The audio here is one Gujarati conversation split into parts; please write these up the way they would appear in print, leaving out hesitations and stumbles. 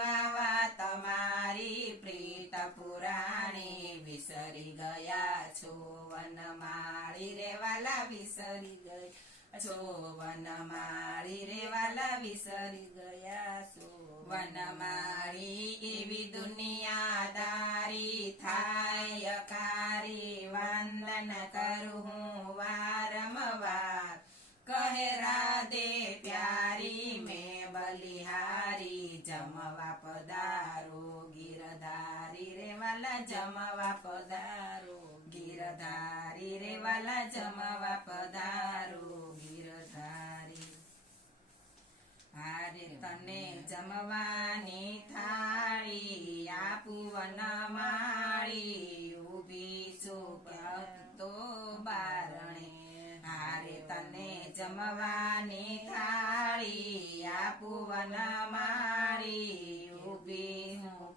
વાવા તમારી પ્રીત પુરાણી વિસરી ગયા છો વનમાળી રે વાલા વિસરી ગયા છો વનમાળી રે વાલા વિસરી ગયા છો વનમાળી એવી દુનિયાદારી થાય અકારી વંદન કરું હું વારંવાર કહે રાધે પ્યારી મેં બલિહારી જમવા પધારો ગિરધારી રે વાલા જમવા પધારો ગિરધારી રે વાલા જમવા પધારો ગિરધારી હારે તને જમવાની થાળી આપું વનમાળી ઊભી છું તો બારણે હારે તને જમવાની થાળી આપું વનમાળી ઊભી હું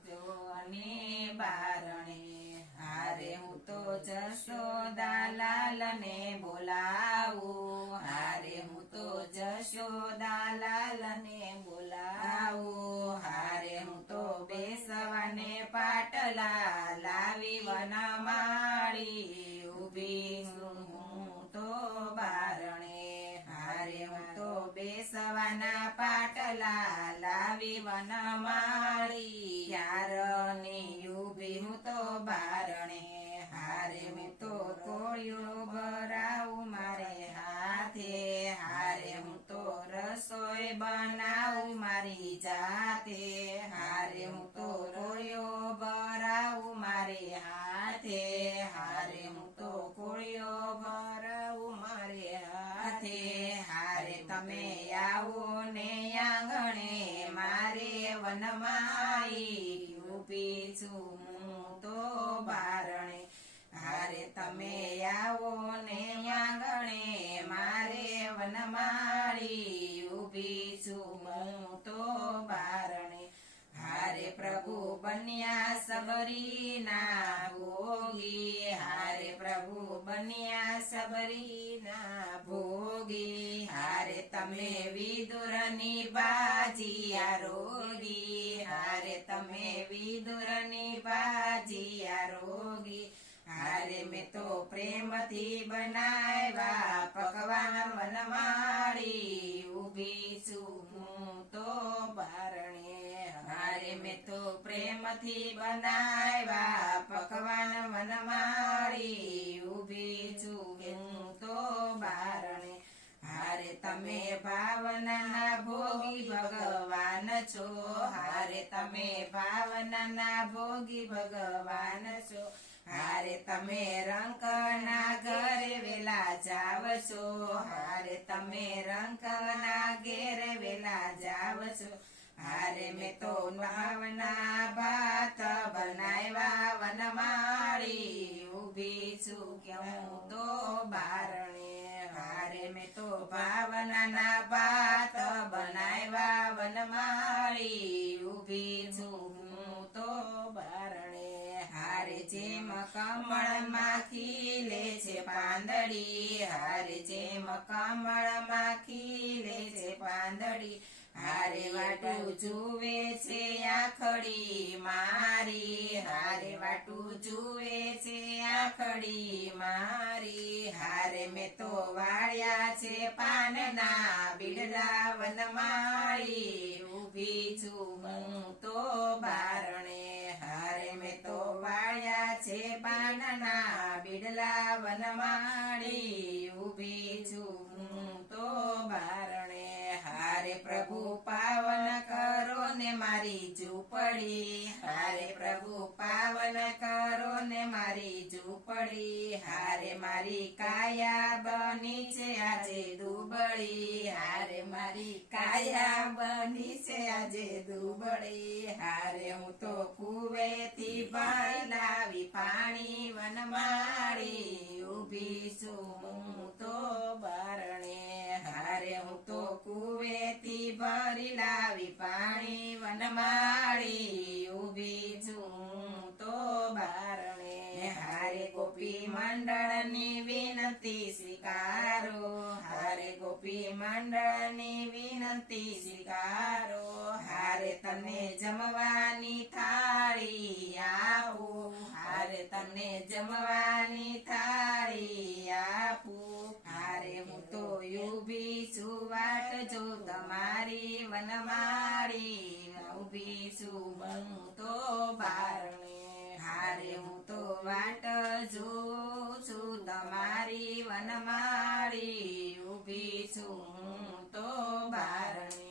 અને બારણે હારે હું તો જશોદાલાલને બોલાવું હારે હું તો જશોદાલાલને બોલાવું હારે હું તો બેસવાને પાટલા લાવી વનમાળી ઊભી હું તો બારણે હારે હું તો બેસવાના પાટલા લાવી વનમાળી યારની ઊભી હું તો બારણે હારે હું તો કોળિયો ભરાવું મારે હાથે હારે હું તો રસોઈ બનાવું મારી જાતે હારે હું તો કોળિયો ભરાવું મારે હાથે હારે હું તો કોળિયો ભરાવું મારે હાથે હારે તમે આવો ને આંગણે મારે વનમાળી ઊભી છું હું તો બારણે હારે તમે આવો ને આંગણે મારે વનમાળી ઊભી છું હું તો બારણે હારે પ્રભુ બન્યા સબરીના ભોગી હારે પ્રભુ બન્યા સબરીના ભોગી હારે તમે વિદુરની બાજીયા રોગી હારે તમે વિદુરની બાજીયા રોગી હારે મેં તો પ્રેમથી બનાવ્યા પકવાન વનમાળી ઊભી છું હું તો બારણે હારે મેં તો પ્રેમથી બનાવ્યા પકવાન વનમાળી ઊભી છું હું તો બારણે હારે તમે ભાવનાના ભોગી ભગવાન છો હારે તમે ભાવનાના ભોગી ભગવાન છો હારે તમે રંકના ઘરે વેલા જાવ છો હારે તમે રંકના ઘેરે વેલા જાવ છો હારે મેં તો ભાવના ભાત બનાવ્યા વનમાળી ઊભી છું કે હું તો બારણે હારે મેં તો ભાવનાના ભાત બનાવ્યા વનમાળી ઊભી છું હું તો બારણે હારે જેમ કમળમાં ખીલે છે પાંદડી હારે જેમ કમળમાં ખીલે છે પાંદડી હારે વાટું જુએ છે આખડી મારી હારે વાટું જુએ છે આખડી મારી હારે મેં તો વાળ્યા છે પાનના બીડલા વનમાળી ઊભી છું હું તો બારણે હારે મેં તો વાળ્યા છે પાનના બીડલા વનમાળી ઊભી છું હું તો બારણે હારે પ્રભુ પાવન કરો ને મારી ઝૂંપડી હારે પ્રભુ પાવન કરો ને મારી ઝૂંપડી હારે મારી કાયા બની છે આજે દુબળી હારે મારી કાયા બની છે આજે દુબળી હારે હું તો કુવેથી ભરી લાવી પાણી વનમાળી ઊભી છું હું તો બારણે હારે હું તો કુવેથી ભરી લાવી પાણી વનમાળી ઊભી છું તો બારણે હારે ગોપી મંડળની વિનંતી સ્વીકારો હારે ગોપી મંડળની વિનંતી સ્વીકારો હારે તને જમવાની થાળી આપું, હારે તને જમવાની થાળી આપું. હારે હું તો ઊભી છું વાટ જો તમારી વનમાળી, ઊભી છું હું તો બારણે. હારે હું તો વાટ જોઉં છું તમારી વનમાળી, ઊભી છું હું તો બારણે.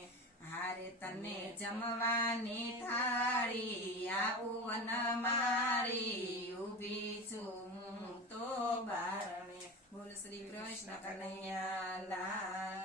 હારે તને જમવાની થાળી આપું વનમાળી, ઊભી છું હું તો બારણે. બોલ શ્રી કૃષ્ણ કનૈયા લાલ